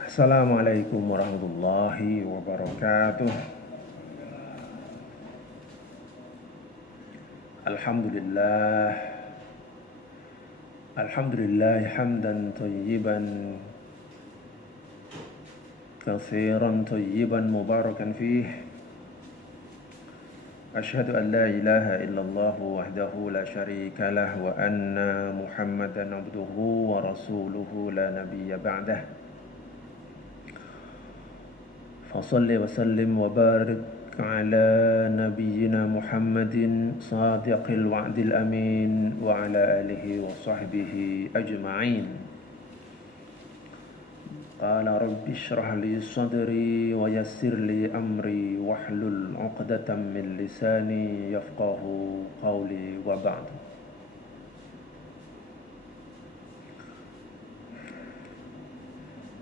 Assalamualaikum warahmatullahi wabarakatuh. Alhamdulillah hamdan tayyiban katsiran tayyiban mubarakan fih. Asyhadu an la ilaha illallah wahdahu la syarika lah wa anna Muhammadan abduhu wa rasuluhu la nabiyya ba'dah. Fasalli wa sallim wa barik ala nabiyyina Muhammadin sadiqil wa'dil amin wa ala alihi wa sahbihi ajma'in. Qala rabbi shrah li sadri wa yassir li amri wahlul 'uqdatam min lisani yafqahu qawli wa ba'd.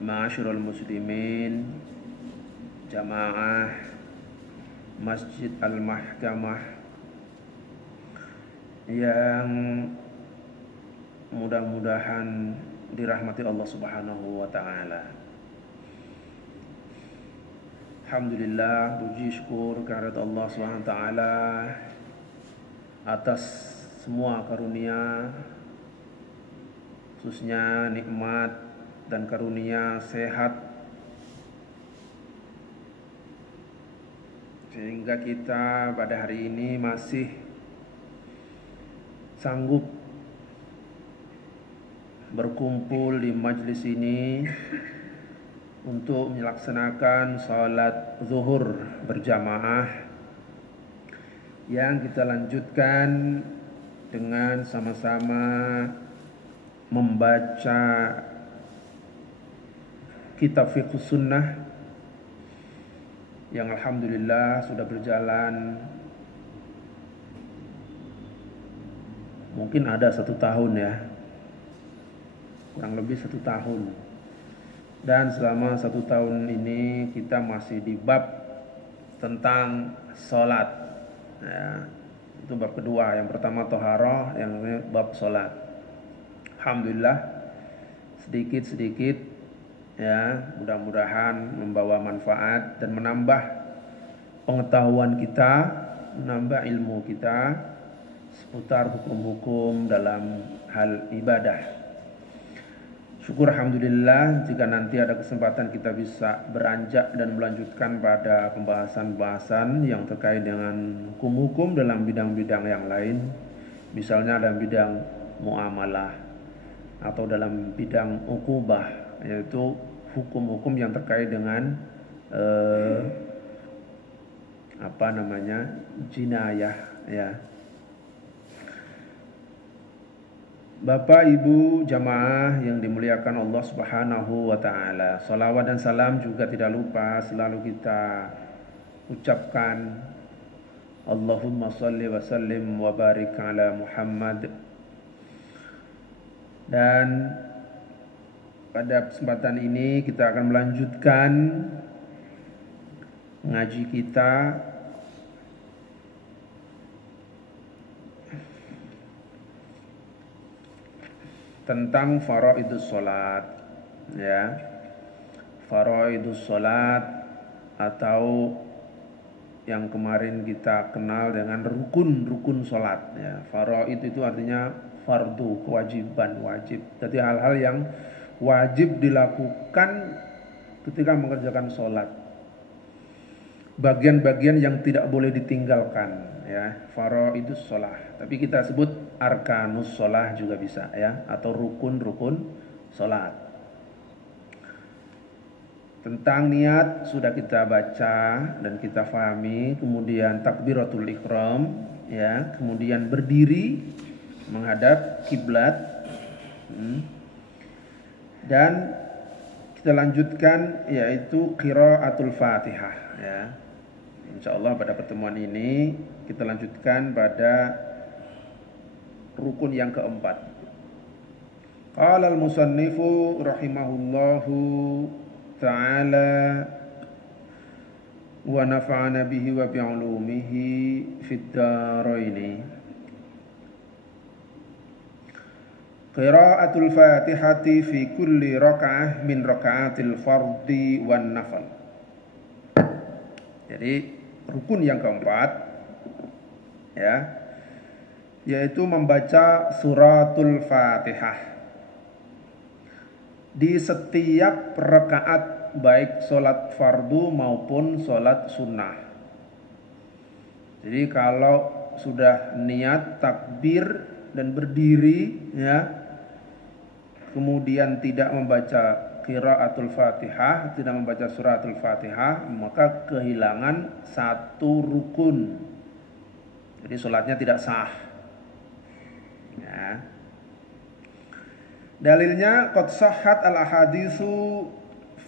Ma'asyiral muslimin, jamaah Masjid Al-Mahkamah yang mudah-mudahan dirahmati Allah Subhanahu wa taala. Alhamdulillah, puji syukur kehadirat Allah Subhanahu wa taala atas semua karunia, khususnya nikmat dan karunia sehat, sehingga kita pada hari ini masih sanggup berkumpul di majlis ini untuk melaksanakan salat zuhur berjamaah yang kita lanjutkan dengan sama-sama membaca kitab fiqh sunnah yang alhamdulillah sudah berjalan mungkin ada 1 tahun ya, kurang lebih 1 tahun. Dan selama 1 tahun ini kita masih di bab tentang sholat ya. Itu bab kedua. Yang pertama toharoh, yang ini bab sholat. Alhamdulillah sedikit-sedikit ya, mudah-mudahan membawa manfaat dan menambah pengetahuan kita, menambah ilmu kita seputar hukum-hukum dalam hal ibadah. Syukur alhamdulillah jika nanti ada kesempatan kita bisa beranjak dan melanjutkan pada pembahasan-pembahasan yang terkait dengan hukum-hukum dalam bidang-bidang yang lain, misalnya dalam bidang muamalah atau dalam bidang uqubah, yaitu hukum-hukum yang terkait dengan jinayah ya. Bapak Ibu jamaah yang dimuliakan Allah Subhanahu wa taala, salawat dan salam juga tidak lupa selalu kita ucapkan. Allahumma salli wa sallim wa barik ala Muhammad. Dan pada kesempatan ini kita akan melanjutkan ngaji kita tentang faraidus salat ya. Faraidus salat atau yang kemarin kita kenal dengan rukun-rukun salat ya. Faraid itu artinya fardu, kewajiban, wajib. Jadi hal-hal yang wajib dilakukan ketika mengerjakan salat. Bagian-bagian yang tidak boleh ditinggalkan ya, faraidus shalah. Tapi kita sebut arkanus shalah juga bisa ya, atau rukun-rukun salat. Tentang niat sudah kita baca dan kita fahami, kemudian takbiratul ihram ya, kemudian berdiri menghadap kiblat. Dan kita lanjutkan yaitu qiraatul Fatihah ya. Insyaallah pada pertemuan ini kita lanjutkan pada rukun yang keempat. Qala al-musannifu rahimahullahu ta'ala wa nafa'ana bihi wa bi'ulumihi fid dharaini. qiraatul Fatihati fi kulli raka'ah min raka'atil fardhi wan nafal. Jadi rukun yang keempat ya, yaitu membaca suratul Fatihah di setiap rakaat, baik sholat fardu maupun sholat sunnah. Jadi kalau sudah niat takbir dan berdiri ya, kemudian tidak membaca qiraatul Fatihah, tidak membaca suratul Fatihah, maka kehilangan satu rukun. Jadi sholatnya tidak sah ya. Dalilnya qad sahhat al-ahaditsu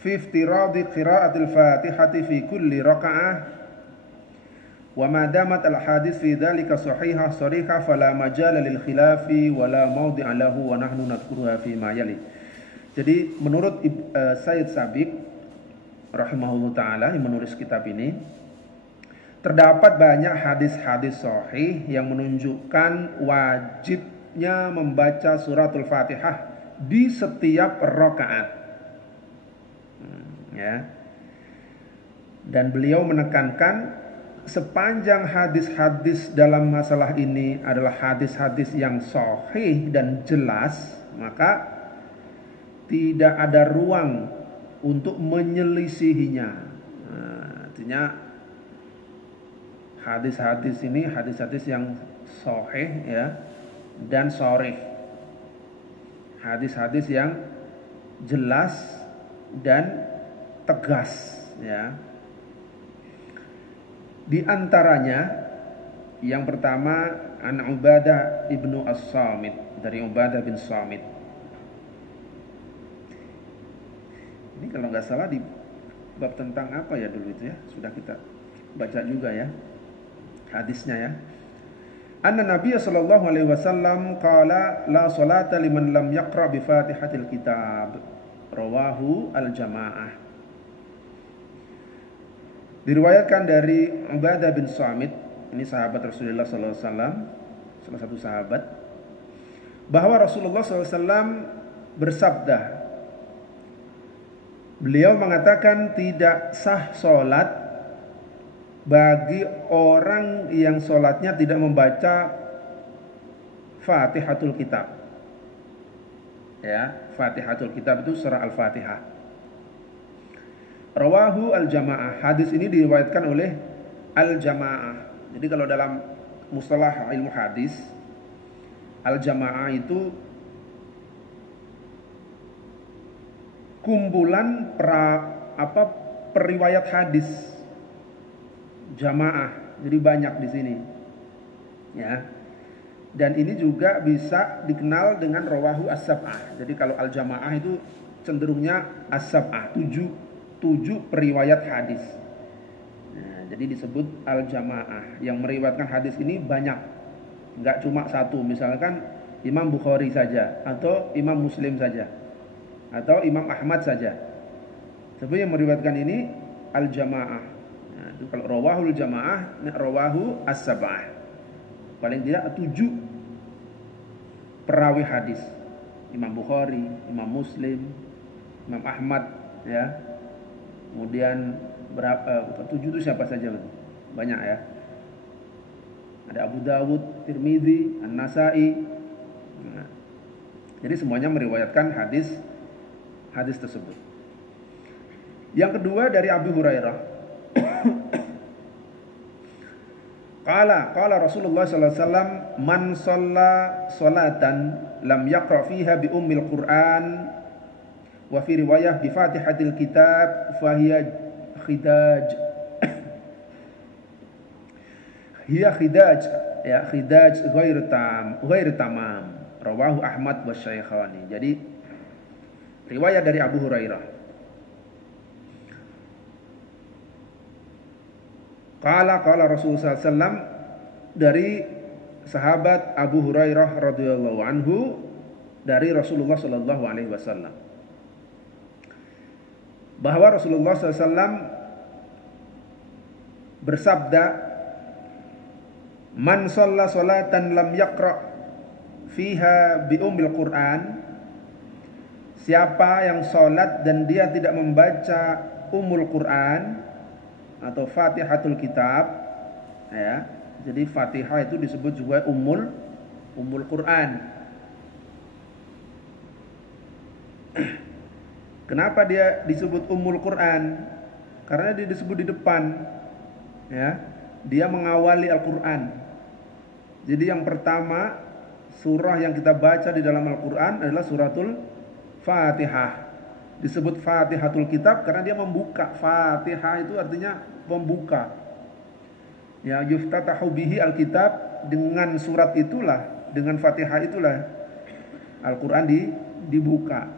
fi iftiradi qiraatil Fatihati fi kulli raka'ah wa ma damat al-hadits fi dzalika sahihah sharihah fala majala lil khilafi wala mawdi'a lahu wa nahnu nadhkuruha fi ma yali. Jadi menurut Sayyid Sabiq rahimahullah taala yang menulis kitab ini, terdapat banyak hadis-hadis sahih yang menunjukkan wajibnya membaca suratul Fatihah di setiap rakaat ya. Dan beliau menekankan sepanjang hadis-hadis dalam masalah ini adalah hadis-hadis yang sahih dan jelas, maka tidak ada ruang untuk menyelisihinya. Artinya hadis-hadis ini hadis-hadis yang sahih ya dan sharih. Hadis-hadis yang jelas dan tegas ya. Di antaranya yang pertama an Ubadah ibnu As-Samit, dari Ubadah bin Samit. Ini kalau nggak salah di bab tentang apa ya dulu itu ya, sudah kita baca juga ya hadisnya ya. Anna Nabiy sallallahu alaihi wasallam qala la salata liman lam yaqra bi Fatihatil kitab. Rawahu al-jamaah. Diriwayatkan dari Ubadah bin Samit, ini sahabat Rasulullah sallallahu alaihi wasallam, salah satu sahabat, bahwa Rasulullah sallallahu alaihi wasallam bersabda, beliau mengatakan tidak sah salat bagi orang yang sholatnya tidak membaca Fatihatul Kitab ya. Fatihatul Kitab itu surah Al-Fatihah. Rawahu al-jamaah. Hadis ini diriwayatkan oleh al-jamaah. Jadi kalau dalam mustalah ilmu hadis, al-jamaah itu kumpulan periwayat hadis jamaah, jadi banyak di sini ya. Dan ini juga bisa dikenal dengan rawahu as-sab'ah. Jadi kalau al-jamaah itu cenderungnya as-sab'ah, tujuh periwayat hadis. Nah, jadi disebut al-jamaah. Yang meriwayatkan hadis ini banyak, nggak cuma satu. Misalkan Imam Bukhari saja, atau Imam Muslim saja, atau Imam Ahmad saja. Tapi yang meriwayatkan ini al-jamaah. Itu kalau rawahul jamaah, rawahu as-sab'ah. Paling tidak 7 perawi hadis. Imam Bukhari, Imam Muslim, Imam Ahmad ya. Kemudian berapa 7 itu siapa saja? Banyak ya. Ada Abu Dawud, Tirmidzi, An-Nasa'i. Nah, jadi semuanya meriwayatkan hadis tersebut. Yang kedua dari Abu Hurairah. Qala Rasulullah sallallahu alaihi wasallam, man shalla salatan lam yaqra fiha bi ummil Qur'an wa fi riwayah bi Fatihatil Kitab fahiya khidaj. Hiya khidaj ya, khidaj ghair tamam. Rawahu Ahmad wa Syaikhani. Jadi riwayat dari Abu Hurairah. Qala Rasulullah SAW, dari sahabat Abu Hurairah radhiyallahu anhu, dari Rasulullah sallallahu alaihi wasallam, bahwa Rasulullah SAW bersabda, man shalla salatan lam yaqra fiha bi ummil Quran, siapa yang sholat dan dia tidak membaca Ummul Quran atau Fatihatul Kitab, ya. Jadi Fatihah itu disebut juga Ummul Quran. Kenapa dia disebut Ummul Quran? Karena dia disebut di depan, ya. Dia mengawali Al-Quran. Jadi yang pertama surah yang kita baca di dalam Al-Quran adalah suratul Fatihah. Disebut Fatihatul Kitab karena dia membuka. Fatihah itu artinya membuka. Ya, yuftatahu bihi Alkitab, dengan surat itulah, dengan Fatihah itulah Al-Quran dibuka.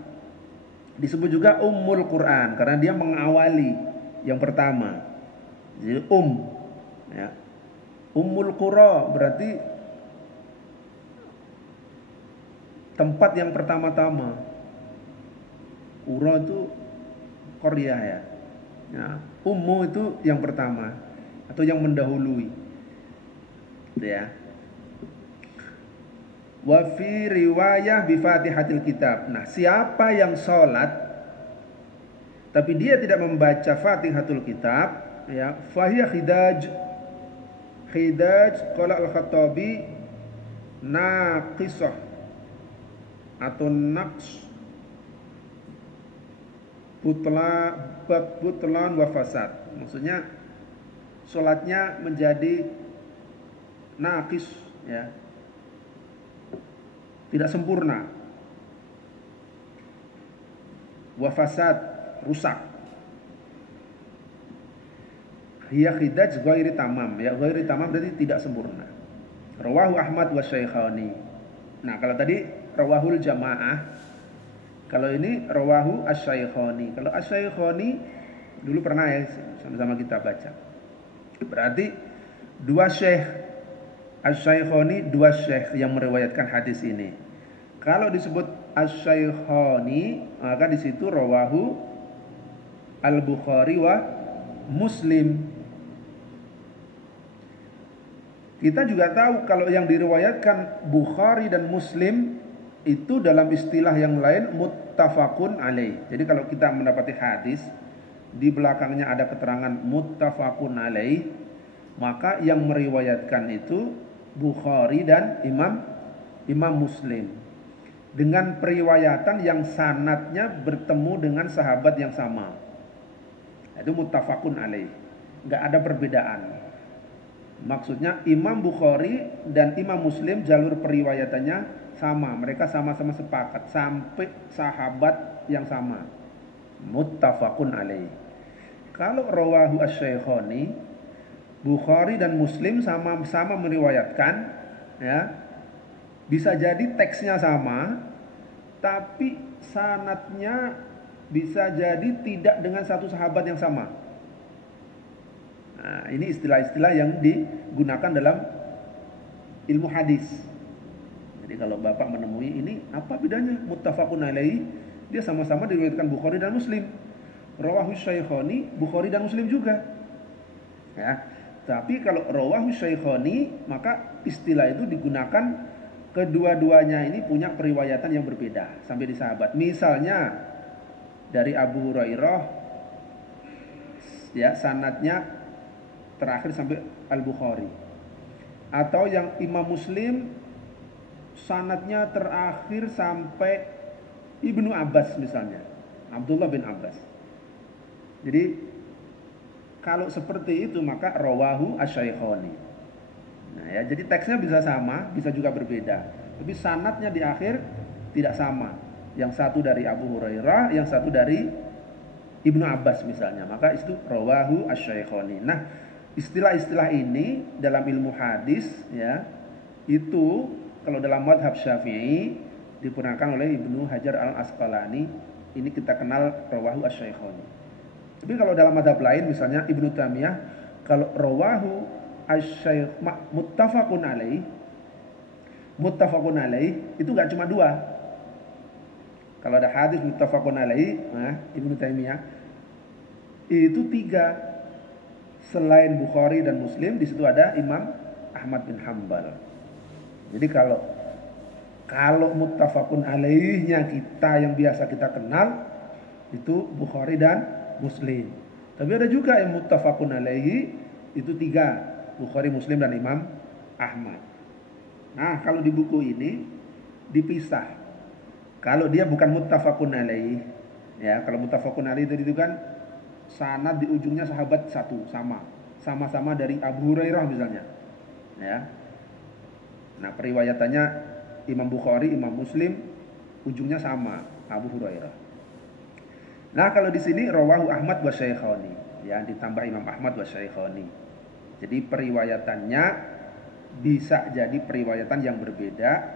Disebut juga Ummul Quran karena dia mengawali yang pertama. Jadi ya. Ummul Qura berarti tempat yang pertama-tama. Qura itu Korea, ya. Ya, ummu itu yang pertama atau yang mendahului. Gitu ya. Wa fi riwayah bi Fatihatil Kitab. Nah, siapa yang sholat tapi dia tidak membaca Fatihatul Kitab, ya, fahiya khidaj. Khidaj qala Al-Khattabi naqisah atau naqs butlan wa fasad. Maksudnya sholatnya menjadi naqis, ya, tidak sempurna, wa fasad, rusak. Hiya khidaj ghairi tamam, ya, ghairi tamam berarti tidak sempurna. Rawahu Ahmad wa Syaikhani. Nah, kalau tadi rawahul jamaah, kalau ini rawahu asy-Syaikhani. Kalau asy-Syaikhani dulu pernah, ya, sama-sama kita baca. Berarti dua syekh, asy-Syaikhani, dua syekh yang meriwayatkan hadis ini. Kalau disebut asy-Syaikhani, maka di situ rawahu Al-Bukhari wa Muslim. Kita juga tahu kalau yang diriwayatkan Bukhari dan Muslim itu dalam istilah yang lain muttafaqun alaih. Jadi kalau kita mendapati hadis di belakangnya ada keterangan muttafaqun alaih, maka yang meriwayatkan itu Bukhari dan Imam Muslim dengan periwayatan yang sanadnya bertemu dengan sahabat yang sama. Itu muttafaqun alaih, enggak ada perbedaan. Maksudnya Imam Bukhari dan Imam Muslim jalur periwayatannya sama, mereka sama-sama sepakat sampai sahabat yang sama. Muttafaqun alaih. Kalau rawahu asy-Syaikhani, Bukhari dan Muslim sama-sama meriwayatkan, ya. Bisa jadi teksnya sama, tapi sanadnya bisa jadi tidak dengan satu sahabat yang sama. Nah, ini istilah-istilah yang digunakan dalam ilmu hadis. Jadi kalau Bapak menemui ini, apa bedanya? Muttafaqun alaih, dia sama-sama diriwayatkan Bukhari dan Muslim. Rawahu Syaikhani, Bukhari dan Muslim juga. Ya. Tapi kalau rawahu Syaikhani, maka istilah itu digunakan kedua-duanya ini punya periwayatan yang berbeda sampai di sahabat. Misalnya dari Abu Hurairah, ya, sanadnya terakhir sampai Al-Bukhari. Atau yang Imam Muslim sanadnya terakhir sampai Ibnu Abbas misalnya, Abdullah bin Abbas. Jadi kalau seperti itu maka rawahu asy-Syaikhani. Nah, ya, jadi teksnya bisa sama, bisa juga berbeda. Tapi sanadnya di akhir tidak sama. Yang satu dari Abu Hurairah, yang satu dari Ibnu Abbas misalnya. Maka itu rawahu asy-Syaikhani. Nah, istilah-istilah ini dalam ilmu hadis, ya, itu kalau dalam mazhab Syafi'i digunakan oleh Ibnu Hajar Al-Asqalani. Ini kita kenal rawahu asy-Syaikhani. Tapi kalau dalam mazhab lain misalnya Ibnu Taimiyah, kalau rawahu asy-Syaikh muttafaqun alaih itu enggak cuma dua. Kalau ada hadis muttafaqun alaih, nah, Ibnu Taimiyah itu tiga. Selain Bukhari dan Muslim, di situ ada Imam Ahmad bin Hanbal. Jadi Kalau muttafaqun alaihnya kita yang biasa kita kenal itu Bukhari dan Muslim. Tapi ada juga yang muttafaqun alaihi itu 3, Bukhari, Muslim dan Imam Ahmad. Nah, kalau di buku ini dipisah. Kalau dia bukan muttafaqun alaihi, ya, kalau muttafaqun alaihi itu kan sanad di ujungnya sahabat satu, sama-sama dari Abu Hurairah misalnya. Ya. Nah, periwayatannya Imam Bukhari, Imam Muslim ujungnya sama, Abu Hurairah. Nah, kalau di sini rawahu Ahmad wa Syaikhani, ya, ditambah Imam Ahmad wa Syaikhani. Jadi periwayatannya bisa jadi periwayatan yang berbeda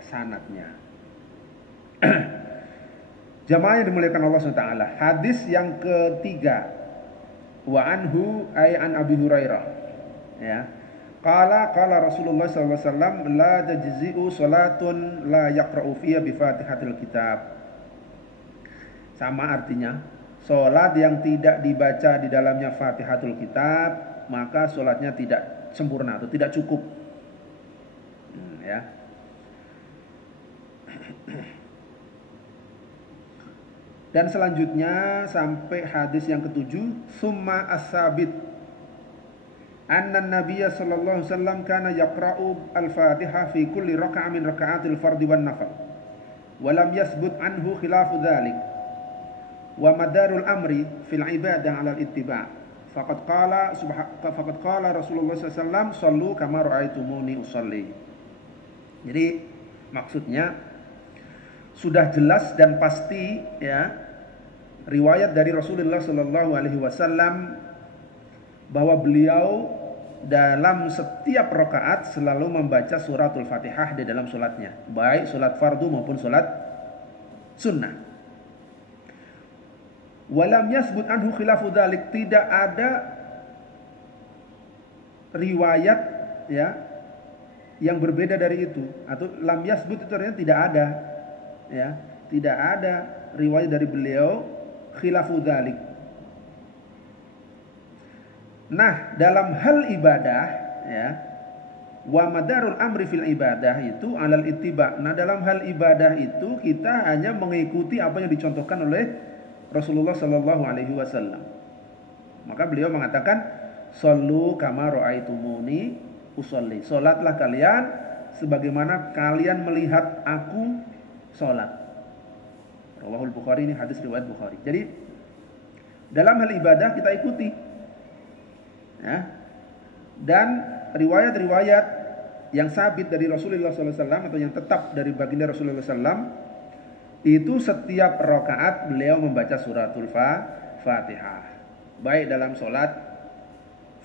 sanadnya. Jamaah yang dimuliakan Allah SWT. Hadis yang ketiga, wa anhu ay an Abi Hurairah, ya. Qala Rasulullah sallallahu alaihi wasallam la tajzi'u salatun la yaqra'u fiha bi Fatihatil kitab. Sama artinya, salat yang tidak dibaca di dalamnya Fatihatul Kitab, maka salatnya tidak sempurna atau tidak cukup. Ya. Dan selanjutnya sampai hadis yang ketujuh, summa as-sabit anna an-nabiy sallallahu alaihi wasallam kana yaqra'u al-Fatihah fi kulli raka'ah min raka'atil fardhi wan nafil. Wa lam yasbut anhu khilafu dzalik. Wa madarul amri fil ibadah 'ala al-ittiba'. Faqad qala Rasulullah sallallahu alaihi wasallam sallu kama ra'aitumuni usalli. Jadi maksudnya sudah jelas dan pasti, ya, riwayat dari Rasulullah sallallahu alaihi wasallam bahwa beliau dalam setiap rakaat selalu membaca suratul Fatihah di dalam salatnya, baik salat fardu maupun salat sunnah. Walam yasbut anhu khilafu dzalik, tidak ada riwayat, ya, yang berbeda dari itu, atau lam yasbut itu artinya tidak ada, ya, tidak ada riwayat dari beliau khilafu dzalik. Nah, dalam hal ibadah, ya, wa madarul amri fil ibadah itu alal ittiba. Nah, dalam hal ibadah itu kita hanya mengikuti apa yang dicontohkan oleh Rasulullah sallallahu alaihi wasallam. Maka beliau mengatakan, "Shallu kama ra'aitumuni usolli." Salatlah kalian sebagaimana kalian melihat aku salat. Rawahul Bukhari, ini hadis riwayat Bukhari. Jadi dalam hal ibadah kita ikuti, ya. Dan riwayat-riwayat yang sabit dari Rasulullah SAW atau yang tetap dari baginda Rasulullah SAW itu setiap rakaat beliau membaca suratul Fatihah, baik dalam sholat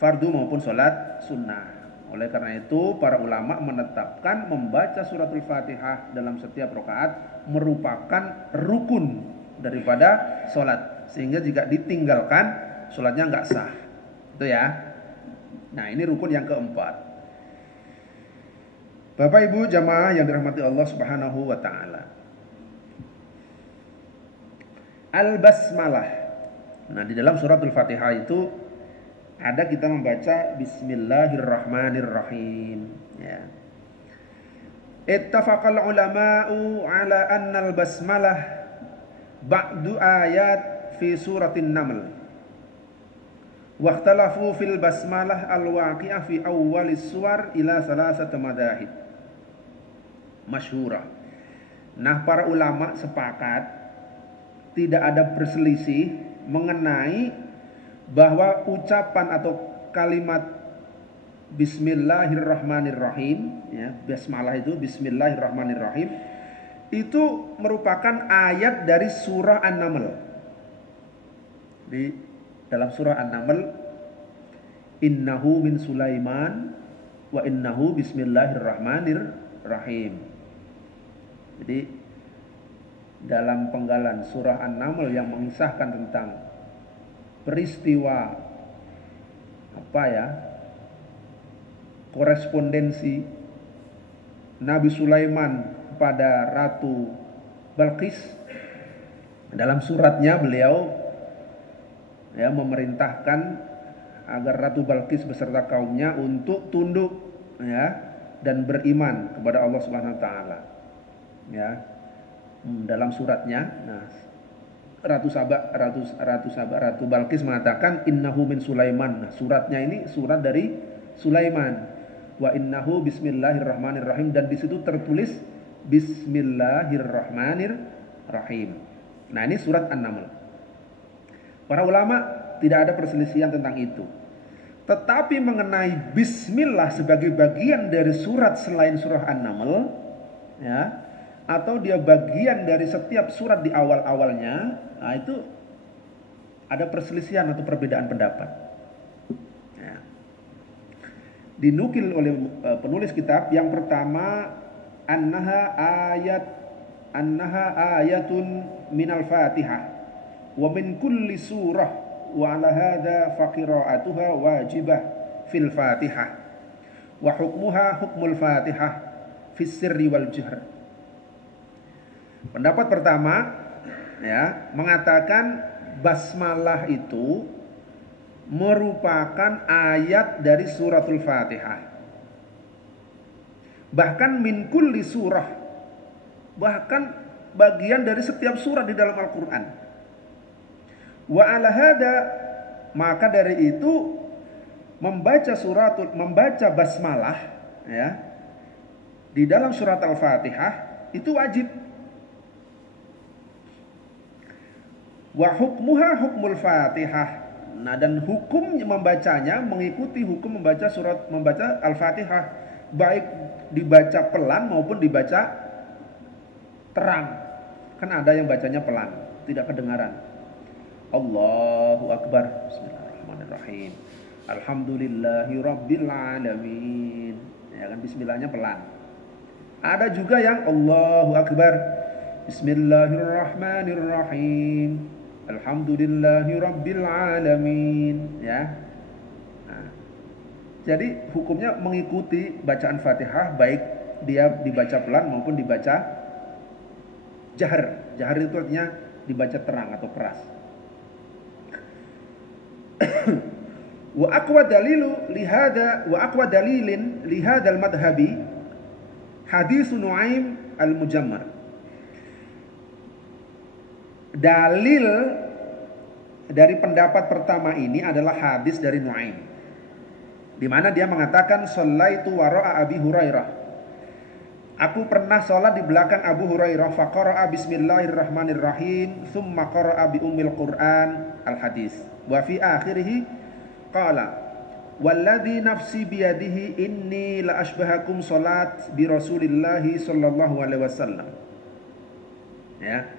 fardu maupun sholat sunnah. Oleh karena itu para ulama menetapkan membaca suratul Fatihah dalam setiap rakaat merupakan rukun daripada sholat, sehingga jika ditinggalkan sholatnya nggak sah. Itu ya. Nah, ini rukun yang keempat. Bapak Ibu jamaah yang dirahmati Allah Subhanahu wa taala. Al-basmalah. Nah, di dalam suratul Fatihah itu ada kita membaca bismillahirrahmanirrahim, ya. Ittafaqal ulama'u ala anna al-basmalah ba'du ayat fi suratin Naml. Wakhtalafu fil basmalah al-waqi'ah fi awwalis suwar ila salasati madahib masyhurah. Nah, para ulama sepakat, tidak ada perselisih mengenai bahwa ucapan atau kalimat bismillahirrahmanirrahim, ya, basmalah itu bismillahirrahmanirrahim itu merupakan ayat dari surah An-Naml. Di dalam surah An-Naml, innahu min Sulaiman wa innahu bismillahirrahmanirrahim. Jadi dalam penggalan surah An-Naml yang mengisahkan tentang peristiwa korespondensi Nabi Sulaiman kepada Ratu Balqis. Dalam suratnya beliau, ya, memerintahkan agar Ratu Balqis beserta kaumnya untuk tunduk, ya, dan beriman kepada Allah Subhanahu wa taala. ya, dalam suratnya. Nah, Ratu Balqis mengatakan innahu min Sulaiman. Nah, suratnya ini surat dari Sulaiman. Wa innahu bismillahirrahmanirrahim, dan di situ tertulis bismillahirrahmanirrahim. Nah, ini surat An-Naml. Para ulama tidak ada perselisihan tentang itu. Tetapi mengenai bismillah sebagai bagian dari surat selain surah An-Naml, ya, atau dia bagian dari setiap surat di awal-awalnya, nah itu ada perselisihan atau perbedaan pendapat. Ya. Dinukil oleh penulis kitab yang pertama, annaha ayatun minal Fatihah wa min kulli surah wa ala hadha faqira'atuha wajibah fil Fatihah wa hukmuha hukmul Fatihah fis sirri wal jahr. Pendapat pertama, ya, mengatakan basmalah itu merupakan ayat dari suratul Fatihah. Bahkan min kulli surah, bahkan bagian dari setiap surat di dalam Al-Qur'an. Wa ala hada, maka dari itu membaca basmalah, ya, di dalam surat Al-Fatihah itu wajib. Wa hukmuha hukmul Fatihah. Nah, dan hukum membacanya mengikuti hukum membaca Al-Fatihah, baik dibaca pelan maupun dibaca terang. Kan ada yang bacanya pelan, tidak kedengaran. Allahu Akbar. Bismillahirrahmanirrahim. Alhamdulillahi Rabbil Alamin. Ya kan, bismillahnya pelan. Ada juga yang Allahu Akbar. Bismillahirrahmanirrahim. Alhamdulillahi Rabbil Alamin. Ya. Nah, jadi hukumnya mengikuti bacaan Fatihah, baik dia dibaca pelan maupun dibaca jahar. Jahar itu artinya dibaca terang atau keras. Wa aqwa dalilin lihadal madhabi hadis Nuaim al-Mujammar. Dalil dari pendapat pertama ini adalah hadis dari Nuaim, di mana dia mengatakan shallaitu wara'a Abi Hurairah. Aku pernah sholat di belakang Abu Hurairah, faqara'a bismillahirrahmanirrahim, thumma qara'a bi ummil Qur'an al-hadis. Wa fi akhirih qala walladzi nafsi biyadihi inni la ashbahakum sholat bi Rasulillahi sallallahu alaihi wasallam. Ya.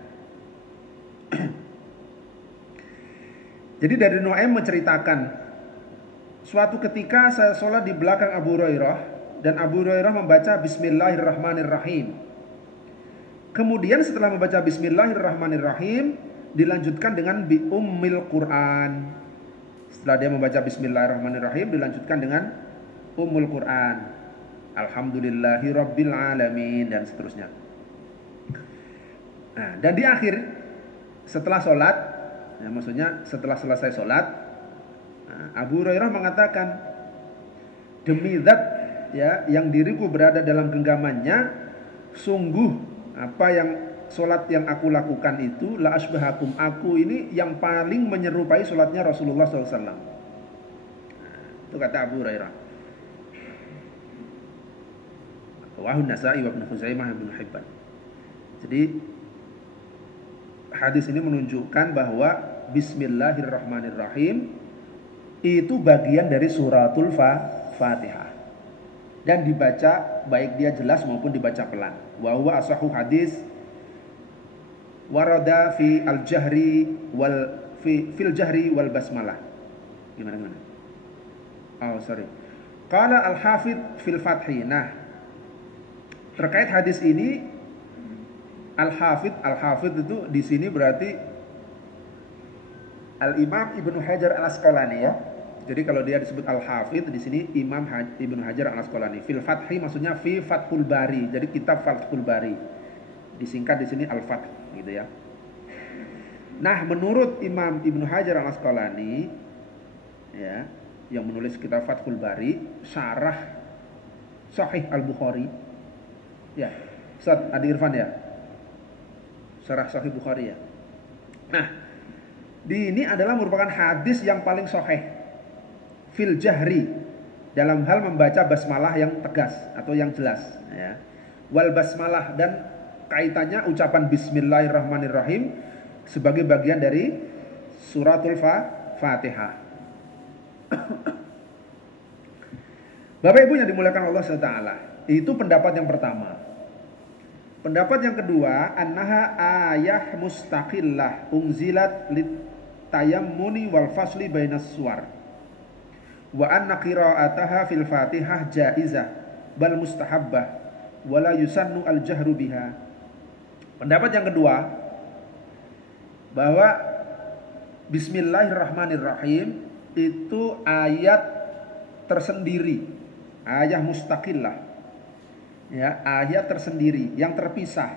Jadi dari Nuaim menceritakan, suatu ketika saya sholat di belakang Abu Hurairah dan Abu Hurairah membaca Bismillahirrahmanirrahim. Kemudian setelah membaca Bismillahirrahmanirrahim dilanjutkan dengan bi ummil Quran. Setelah dia membaca Bismillahirrahmanirrahim dilanjutkan dengan ummul Quran. Alhamdulillahi Rabbil Alamin, dan seterusnya. Nah, dan di akhir setelah sholat, ya, maksudnya setelah selesai sholat, nah, Abu Hurairah mengatakan, demi zat, ya, yang diriku berada dalam genggamannya, sungguh apa yang sholat yang aku lakukan itu la asbahakum, aku ini yang paling menyerupai sholatnya Rasulullah SAW. Nah, itu kata Abu Hurairah. Wahun Nasa'i wa Ibnu Khuzaimah wa Ibnu Hibban. Jadi hadis ini menunjukkan bahwa Bismillahirrahmanirrahim itu bagian dari suratul Fatihah dan dibaca baik dia jelas maupun dibaca pelan. Wa huwa asahhu hadis warada fi al-jahri fil jahri wal basmalah. Gimana? Oh, sorry. Qala al-Hafidz fil Fathi. Nah, terkait hadis ini Al-Hafidz itu di sini berarti Al-Imam Ibnu Hajar Al-Asqalani, ya. Jadi kalau dia disebut Al-Hafidz di sini Imam Ibnu Hajar Al-Asqalani. Fil Fathi maksudnya fi Fathul Bari. Jadi kitab Fathul Bari. Disingkat di sini Al-Fath, gitu ya. Nah, menurut Imam Ibnu Hajar Al-Asqalani, ya, yang menulis kitab Fathul Bari, syarah Sahih Al-Bukhari. Ya, Ustaz Adi Irfan, ya. Syarah Sahih Bukhari ya. Nah, ini adalah merupakan hadis yang paling sahih fil jahri, dalam hal membaca basmalah yang tegas atau yang jelas ya. Wal basmalah, dan kaitannya ucapan bismillahirrahmanirrahim sebagai bagian dari suratul Fatihah. Bapak Ibu yang dimuliakan Allah SWT, itu pendapat yang pertama. Pendapat yang kedua, annaha ayah mustaqillah unzilat litayammuni wal fasli bainas suwar. Wa anna qira'ataha fil Fatihah jaizah bal mustahabbah wala yusannu al jahru biha. Pendapat yang kedua, bahwa bismillahirrahmanirrahim itu ayat tersendiri, ayat mustaqillah, ya, ayat tersendiri yang terpisah.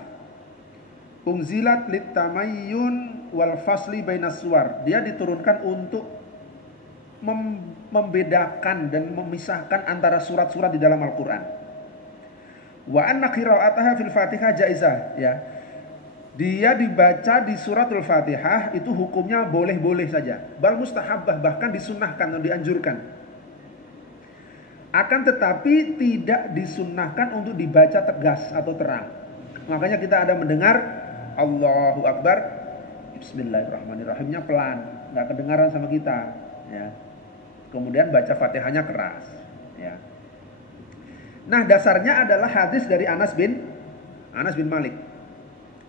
Unzilat litamayyun wal fasli bainas suwar. Dia diturunkan untuk membedakan dan memisahkan antara surat-surat di dalam Al-Quran. Wa anna qira'ataha fil Fatihah jaizah, ya. Dia dibaca di suratul Fatihah itu hukumnya boleh-boleh saja. Bal mustahabbah, bahkan disunnahkan atau dianjurkan. Akan tetapi tidak disunnahkan untuk dibaca tegas atau terang. Makanya kita ada mendengar Allahu Akbar, bismillahirrahmanirrahimnya pelan, nggak kedengaran sama kita, ya. Kemudian baca Fatihahnya keras, ya. Nah, dasarnya adalah hadis dari Anas bin Malik.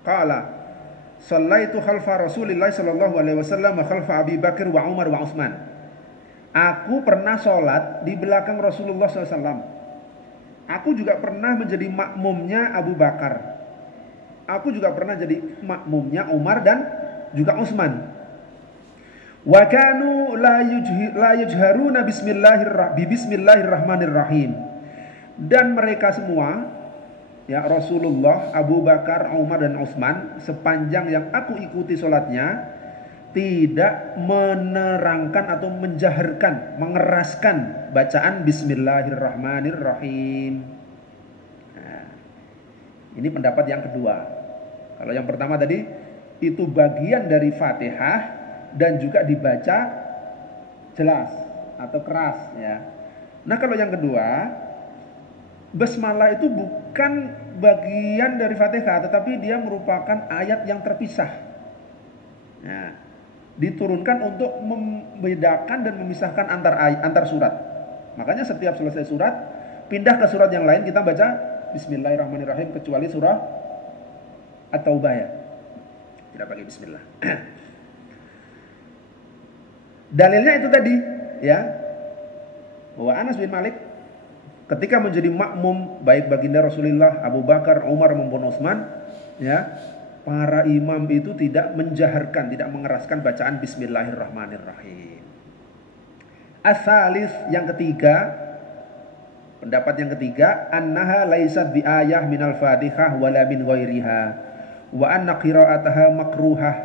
Qala shallaitu khalfa Rasulillah sallallahu alaihi wasallam wa khalfa Abi Bakar wa Umar wa Utsman. Aku pernah sholat di belakang Rasulullah SAW. Aku juga pernah menjadi makmumnya Abu Bakar. Aku juga pernah jadi makmumnya Umar dan juga Utsman. Wa kanu la yujharuna bismillahirrahmanirrahim. Dan mereka semua, ya, Rasulullah, Abu Bakar, Umar dan Utsman, sepanjang yang aku ikuti sholatnya, tidak menerangkan atau menjaharkan, mengeraskan bacaan bismillahirrahmanirrahim. Nah, ini pendapat yang kedua. Kalau yang pertama tadi itu bagian dari Fatihah dan juga dibaca jelas atau keras, ya. Nah, kalau yang kedua, basmalah itu bukan bagian dari Fatihah, tetapi dia merupakan ayat yang terpisah. Nah, diturunkan untuk membedakan dan memisahkan antar surat. Makanya setiap selesai surat, pindah ke surat yang lain, kita baca bismillahirrahmanirrahim, kecuali surah At-Taubah, ya. Tidak pakai bismillah. Dalilnya itu tadi, ya, bahwa Anas bin Malik ketika menjadi makmum baik baginda Rasulullah, Abu Bakar, Umar maupun Utsman, ya, para imam itu tidak menjaharkan, tidak mengeraskan bacaan bismillahirrahmanirrahim. As-salis, yang ketiga, pendapat yang ketiga, annaha laisat bi ayah minal Fatihah wala min ghairiha wa anna qira'ataha makruhah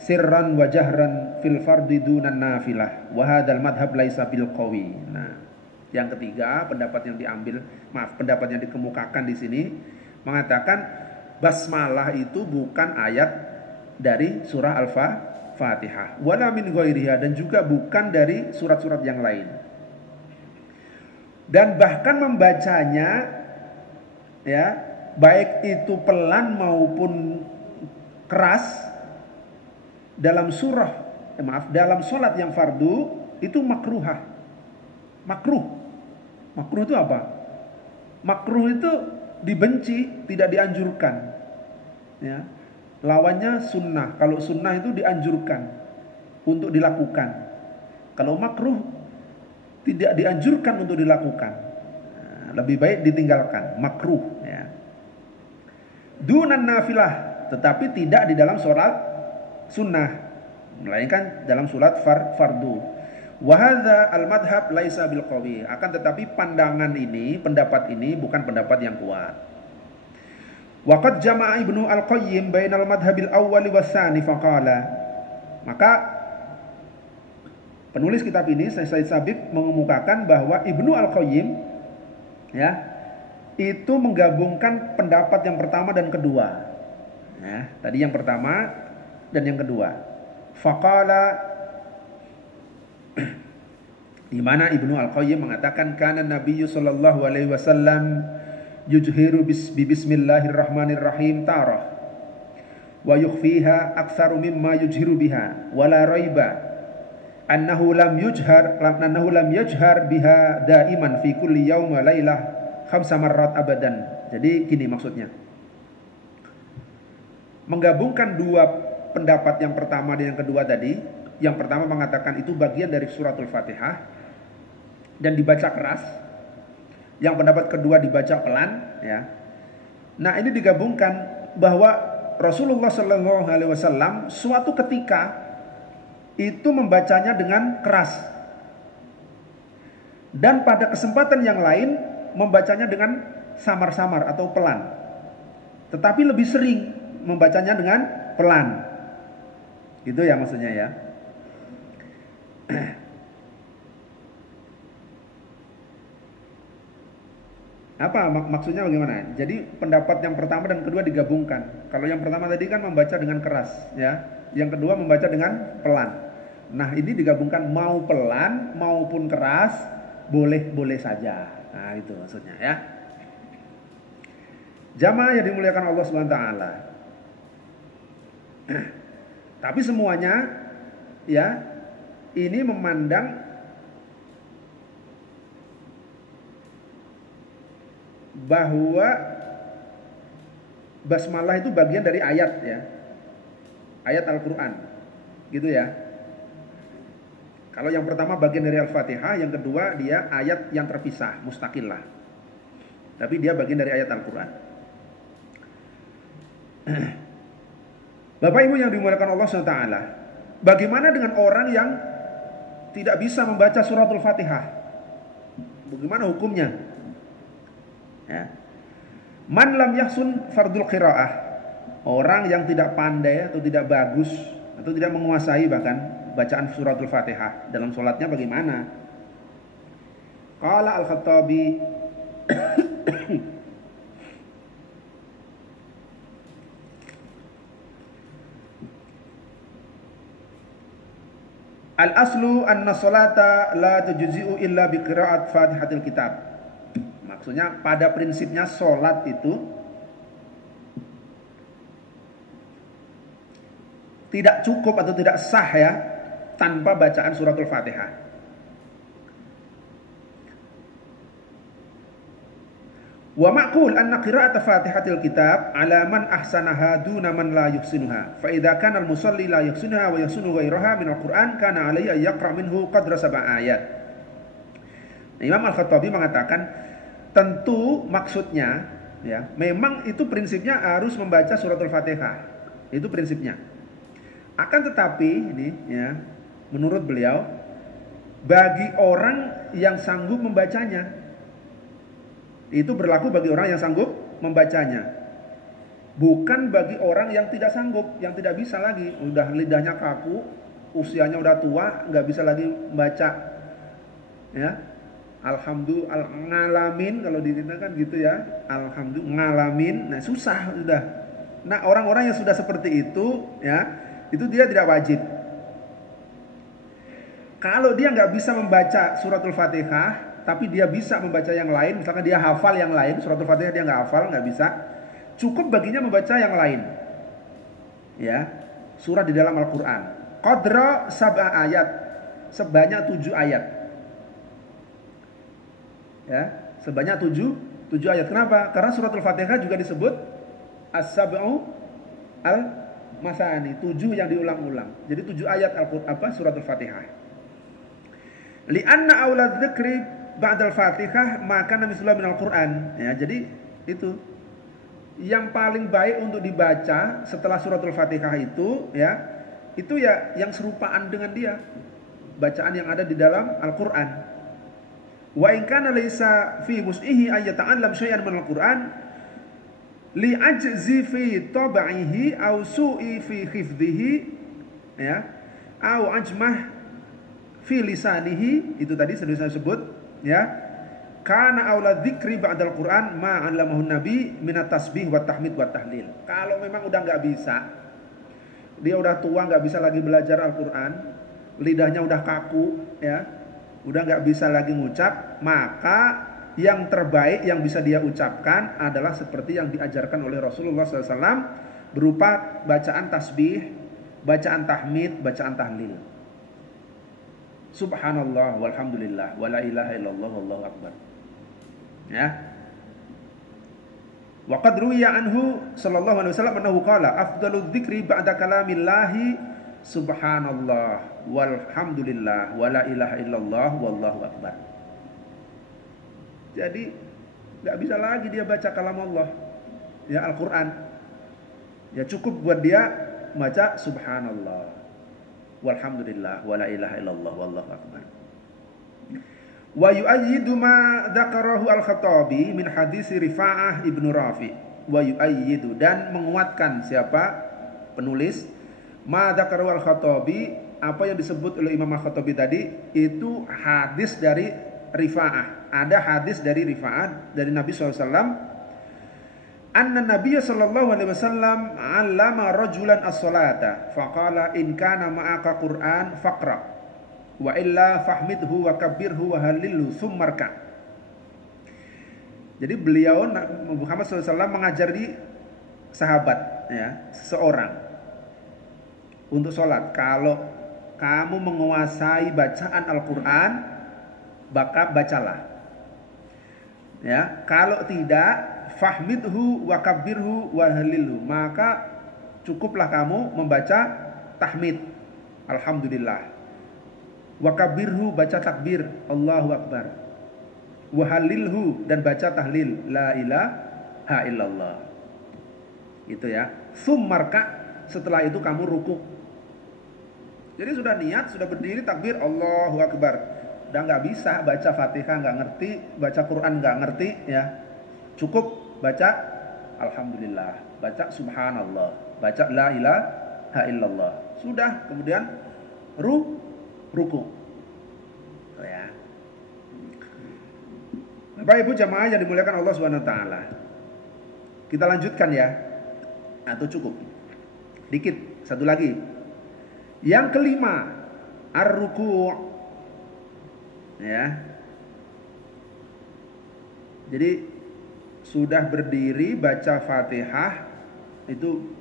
sirran wa jahran fil fardi dunan nafilah wa hadzal madhab laisa bil qawi. Nah, yang ketiga, pendapat yang dikemukakan di sini mengatakan basmalah itu bukan ayat dari surah Al-Fatihah, wala min ghairiha, dan juga bukan dari surat-surat yang lain. Dan bahkan membacanya, ya, baik itu pelan maupun keras dalam dalam sholat yang fardu itu makruhah. Makruh itu apa? Makruh itu dibenci, tidak dianjurkan, ya. Lawannya sunnah. Kalau sunnah itu dianjurkan untuk dilakukan. Kalau makruh tidak dianjurkan untuk dilakukan. Nah, lebih baik ditinggalkan, makruh, ya. Dunan nafilah, tetapi tidak di dalam sholat sunnah, melainkan dalam sholat fardu. Wahadza al-madhab laisa bil qawi. Akan tetapi pandangan ini, pendapat ini bukan pendapat yang kuat. Waqad jama'a Ibnu Al-Qayyim bainal madhabil awwal was tsani faqala. Maka penulis kitab ini, Said Sabiq, mengemukakan bahwa Ibnu Al-Qayyim, ya, itu menggabungkan pendapat yang pertama dan kedua. Ya, tadi yang pertama dan yang kedua. Faqala, di mana Ibnu Al-Qayyim mengatakan kana Nabi sallallahu alaihi wasallam yujhiru bismillahirrahmanirrahim tarah wa yukhfiha aktsaru mimma yujhiru biha wa la raiba annahu lam yajhar biha daiman fi kulli yaum wa lailah 5 marrat abadan. Jadi gini maksudnya. Menggabungkan dua pendapat yang pertama dan yang kedua tadi. Yang pertama mengatakan itu bagian dari suratul Fatihah dan dibaca keras. Yang pendapat kedua dibaca pelan, ya. Nah, ini digabungkan bahwa Rasulullah Shallallahu Alaihi Wasallam suatu ketika itu membacanya dengan keras, dan pada kesempatan yang lain membacanya dengan samar-samar atau pelan. Tetapi lebih sering membacanya dengan pelan. Gitu ya maksudnya ya. Apa maksudnya bagaimana? Jadi pendapat yang pertama dan kedua digabungkan. Kalau yang pertama tadi kan membaca dengan keras, ya. Yang kedua membaca dengan pelan. Nah, ini digabungkan mau pelan maupun keras, boleh-boleh saja. Nah, itu maksudnya ya. Jamaah yang dimuliakan Allah Subhanahu wa taala. Tapi semuanya ya ini memandang bahwa basmalah itu bagian dari ayat ya. Ayat Al-Qur'an. Gitu ya. Kalau yang pertama bagian dari Al-Fatihah, yang kedua dia ayat yang terpisah, mustaqillah. Tapi dia bagian dari ayat Al-Qur'an. Bapak Ibu yang dimuliakan Allah SWT, bagaimana dengan orang yang tidak bisa membaca suratul Fatihah? Bagaimana hukumnya? Ya. Man lam yahsun fardul qiraah, orang yang tidak pandai atau tidak bagus atau tidak menguasai bahkan bacaan suratul Fatihah dalam sholatnya bagaimana? Qala Al-Khattabi Al-aslu anna salata la tujzi'u illa bi qira'at Fatihatil Kitab. Maksudnya pada prinsipnya salat itu tidak cukup atau tidak sah ya tanpa bacaan suratul Fatihah. Wa ma'qul anna qira'at Fatihatil Kitab ala man ahsanaha duna man la yuhsinuha. Fa idza kana al-musalli la yuhsinuha wa yuhsinu ghayraha min al-Qur'an kana alayhi an yaqra' minhu qadra 7 ayat. Imam Al-Khattabi mengatakan tentu maksudnya ya, memang itu prinsipnya harus membaca suratul Fatihah. Itu prinsipnya. Akan tetapi ini ya, menurut beliau bagi orang yang sanggup membacanya, itu berlaku bagi orang yang sanggup membacanya. Bukan bagi orang yang tidak sanggup, yang tidak bisa lagi, udah lidahnya kaku, usianya udah tua, nggak bisa lagi membaca. Ya, alhamdulillah ngalamin kalau kan gitu ya, alhamdulillah ngalamin. Nah susah sudah. Nah orang-orang yang sudah seperti itu, ya, itu dia tidak wajib. Kalau dia nggak bisa membaca suratul Fatihah, tapi dia bisa membaca yang lain, misalkan dia hafal yang lain, suratul Fatihah dia nggak hafal, nggak bisa, cukup baginya membaca yang lain, ya, surat di dalam Al-Quran, qadra 7 ayat, sebanyak 7 ayat, ya, sebanyak 7 ayat. Kenapa? Karena suratul Fatihah juga disebut as-sab'u al-masani, 7 yang diulang-ulang. Jadi 7 ayat Al-Quran, suratul Fatihah. Li'anna awla dzikri ba'dal Fatihah maka mislah minal Quran. Ya, jadi itu yang paling baik untuk dibaca setelah suratul Fatihah itu ya yang serupaan dengan dia, bacaan yang ada di dalam Al-Qur'an. Wa in kana laysa fi wus'ihi ay yata'allam syai'an minal Qur'an li'ajzi fi tab'ihi aw su'i fi hifdhihi ya aw ajmah fi lisanihi, itu tadi sudah saya sebut ya, Kana aula dzikri ba'dal Qur'an ma 'allamahu Nabi minat tasbih wa tahmid wa tahlil. Kalau memang udah nggak bisa, dia udah tua nggak bisa lagi belajar Al-Qur'an, lidahnya udah kaku ya, udah nggak bisa lagi ngucap, maka yang terbaik yang bisa dia ucapkan adalah seperti yang diajarkan oleh Rasulullah SAW, berupa bacaan tasbih, bacaan tahmid, bacaan tahlil. Subhanallah walhamdulillah wala ilaha illallah wallahu akbar. Ya. Wa qad ruwiya anhu sallallahu alaihi wasallam annahu qala afdaludz dzikri ba'da kalamillahi subhanallah walhamdulillah wala ilaha illallah wallahu akbar. Jadi enggak bisa lagi dia baca kalam Allah, ya Al-Qur'an. Ya cukup buat dia baca subhanallah walhamdulillah wala ilaha illallah wallahu akbar. Wa yu'ayyidu ma dzakarahu al-Khattabi min hadis Rifa'ah ibnu Rafi. Wa yu'ayyidu, dan menguatkan siapa penulis, ma dzakarahu al-Khattabi, apa yang disebut oleh Imam Al-Khattabi tadi itu hadis dari Rifa'ah. Ada hadis dari Rifa'ah dari Nabi SAW, anna Nabiya sallallahu alaihi wasallam 'allama rajulan as-salata faqala in kana ma'aka Qur'an faqra wa illa fahmidhu wa kabbirhu wa halilhu tsummarka. Jadi beliau Muhammad SAW mengajari sahabat ya, seseorang untuk sholat, kalau kamu menguasai bacaan Al-Quran maka bacalah ya, kalau tidak fahmidhu wa kabbirhu wa halilhu, maka cukuplah kamu membaca tahmid alhamdulillah, wa kabirhu, baca takbir Allahu akbar, wa halilhu, dan baca tahlil la ilaha illallah. Itu ya. Tsummarka, setelah itu kamu ruku. Jadi sudah niat, sudah berdiri takbir Allahu akbar, udah nggak bisa baca Fatihah, nggak ngerti, baca Quran nggak ngerti ya, cukup baca alhamdulillah, baca subhanallah, baca la ilaha illallah, sudah. Kemudian ruku. Ya. Bapak Ibu jamaah yang dimuliakan Allah Subhanahu wa taala. Kita lanjutkan ya. Atau cukup? Dikit, satu lagi. Yang kelima, ar-ruku'. Ya. Jadi sudah berdiri baca Fatihah itu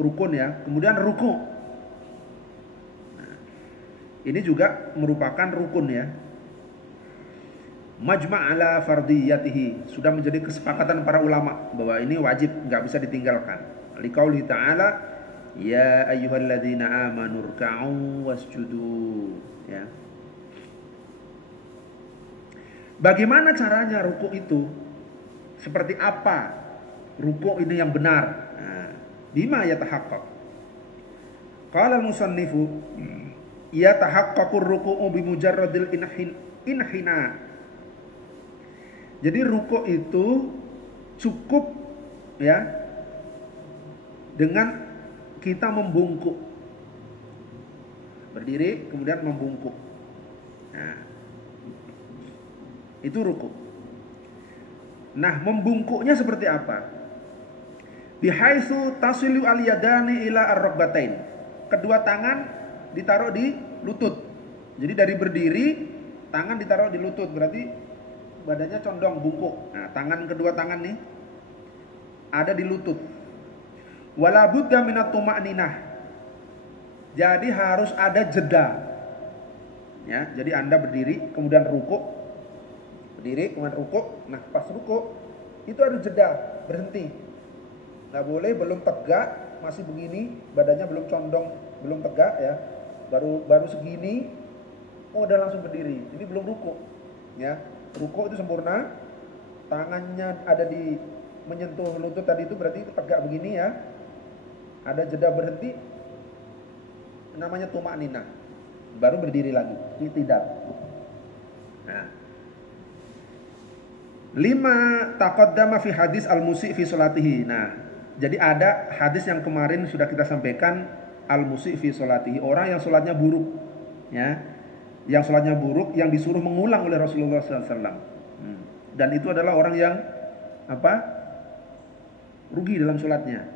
rukun ya. Kemudian ruku'. Ini juga merupakan rukun ya. Majma' ala fardiyatihi, sudah menjadi kesepakatan para ulama bahwa ini wajib, nggak bisa ditinggalkan. Liqauli ta'ala, ya ayyuhalladzina amanu ruk'u wasjudu ya. Bagaimana caranya ruku itu? Seperti apa ruku ini yang benar? Nah, bima yatahaqqaq. Qala al-musannifu yatahaqqaqur ruku'u bimujarradil inhina. Jadi ruku' itu cukup ya dengan kita membungkuk. Berdiri kemudian membungkuk. Nah, itu ruku'. Nah, membungkuknya seperti apa? Bihaitsu tasilu al-yadani ila ar-rukbatain. Kedua tangan ditaruh di lutut. Jadi dari berdiri tangan ditaruh di lutut, berarti badannya condong bungkuk. Nah, kedua tangan nih ada di lutut. Wala budda minat tuma'ninah. Jadi harus ada jeda. Ya, jadi Anda berdiri kemudian rukuk. Berdiri kemudian rukuk. Nah, pas rukuk itu ada jeda, berhenti. Nggak boleh belum tegak, masih begini, badannya belum condong, belum tegak ya. Baru segini, udah langsung berdiri. Ini belum ruku, ya. Ruku itu sempurna, tangannya ada di menyentuh lutut tadi itu berarti itu tegak begini ya. Ada jeda berhenti, namanya tuma'ninah. Baru berdiri lagi, i'tidal. Nah. 5 taqaddama fi hadis al-musi' fi salatihi. Nah, jadi ada hadis yang kemarin sudah kita sampaikan, al-musi' fi sholatihi, orang yang sholatnya buruk ya, yang sholatnya buruk, yang disuruh mengulang oleh Rasulullah SAW. dan itu adalah orang yang apa? Rugi dalam sholatnya.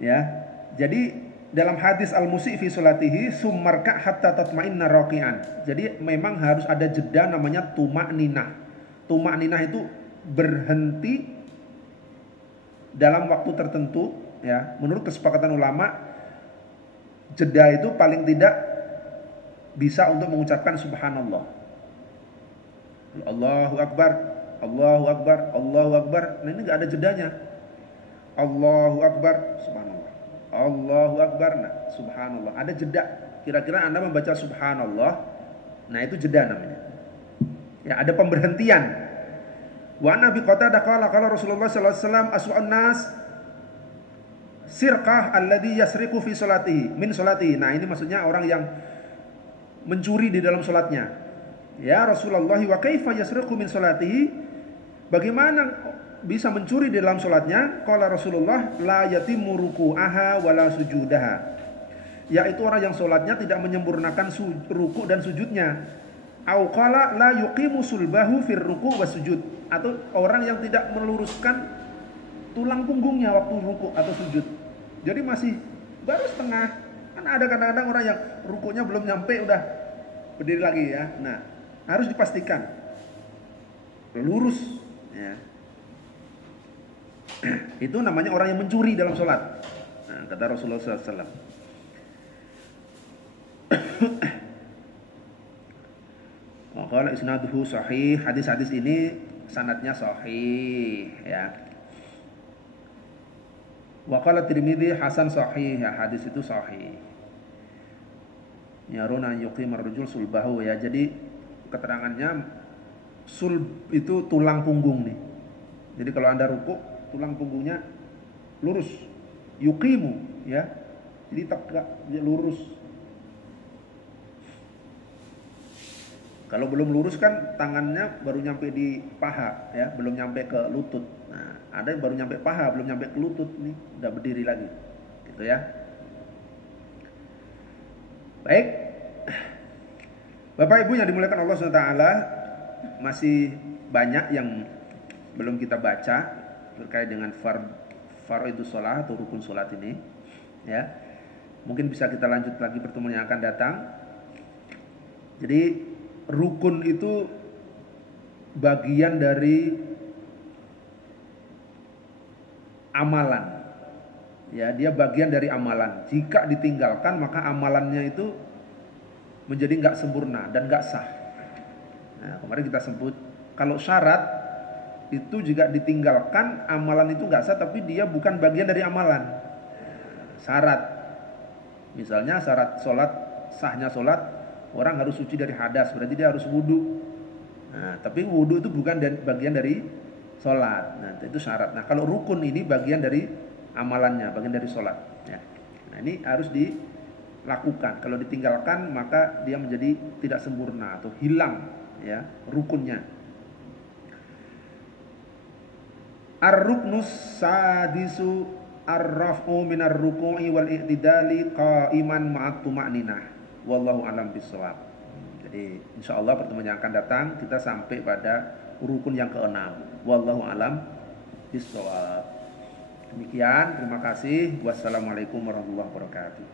Ya. Jadi dalam hadis al-musi' fi sholatihi summarka hatta tatma'inna raqi'an. Jadi memang harus ada jeda namanya tuma'ninah. Tuma'ninah itu berhenti dalam waktu tertentu, ya. Menurut kesepakatan ulama, jeda itu paling tidak bisa untuk mengucapkan subhanallah. Allahu akbar, Allahu akbar, Allahu akbar. Nah, ini enggak ada jedanya. Allahu akbar, subhanallah. Allahu akbar, nah, subhanallah. Ada jeda. Kira-kira Anda membaca subhanallah, nah itu jeda namanya. Ya, ada pemberhentian. Wa Nabi Qatadah qala Rasulullah sallallahu alaihi wasallam aswa'un nas sirqah alladhi yasriqu fi salatihi min salatihi. Nah, ini maksudnya orang yang mencuri di dalam salatnya. Ya Rasulullah, wa kaifa yasriqu min salatihi? Bagaimana bisa mencuri di dalam salatnya? Qala Rasulullah, la yatimmu ruku'aha wala sujudaha. Yaitu orang yang salatnya tidak menyempurnakan ruku' dan sujudnya. Au qala la yuqimu sulbahu fir ruku' was sujud. Atau orang yang tidak meluruskan tulang punggungnya waktu ruku' atau sujud. Jadi masih baru setengah. Kan ada kadang-kadang orang yang ruku'nya belum nyampe udah berdiri lagi, ya. Nah, harus dipastikan lurus, ya. Itu namanya orang yang mencuri dalam sholat. Nah, kata Rasulullah SAW. Qala isnaduhu sahih. Hadis-hadis ini sanadnya sahih, ya. Wa qala Tirmidzi hasan sahih, ya, hadis itu sahih. Yaruna yuqimar rajul sulbahu, ya. Jadi keterangannya sulb itu tulang punggung nih. Jadi kalau Anda rukuk, tulang punggungnya lurus, yuqimu, ya. Jadi tegak, dia lurus. Kalau belum lurus kan tangannya baru nyampe di paha, ya, belum nyampe ke lutut. Nah, ada yang baru nyampe paha, belum nyampe ke lutut nih, udah berdiri lagi. Gitu, ya. Baik. Bapak Ibu yang dimuliakan Allah SWT, masih banyak yang belum kita baca terkait dengan fardhu shalah atau rukun salat ini, ya. Mungkin bisa kita lanjut lagi pertemuan yang akan datang. Jadi rukun itu bagian dari amalan, ya, dia bagian dari amalan. Jika ditinggalkan maka amalannya itu menjadi nggak sempurna dan nggak sah. Nah, kemarin kita sebut kalau syarat itu juga ditinggalkan amalan itu nggak sah, tapi dia bukan bagian dari amalan. Syarat, misalnya syarat sholat, sahnya sholat, orang harus suci dari hadas, berarti dia harus wudu. Nah, tapi wudu itu bukan bagian dari sholat. Nah, itu syarat. Nah, kalau rukun ini bagian dari amalannya, bagian dari sholat. Ya. Nah, ini harus dilakukan. Kalau ditinggalkan maka dia menjadi tidak sempurna atau hilang, ya, rukunnya. Ar-ruknus sadisu ar-raf'u minar ruku'i wal i'tidali qa'iman ma'at tuma'ninah. Wallahu alam bisawab. Jadi insyaallah pertemuan yang akan datang kita sampai pada rukun yang ke-6. Wallahu alam bisawab. Demikian, terima kasih. Wassalamualaikum warahmatullahi wabarakatuh.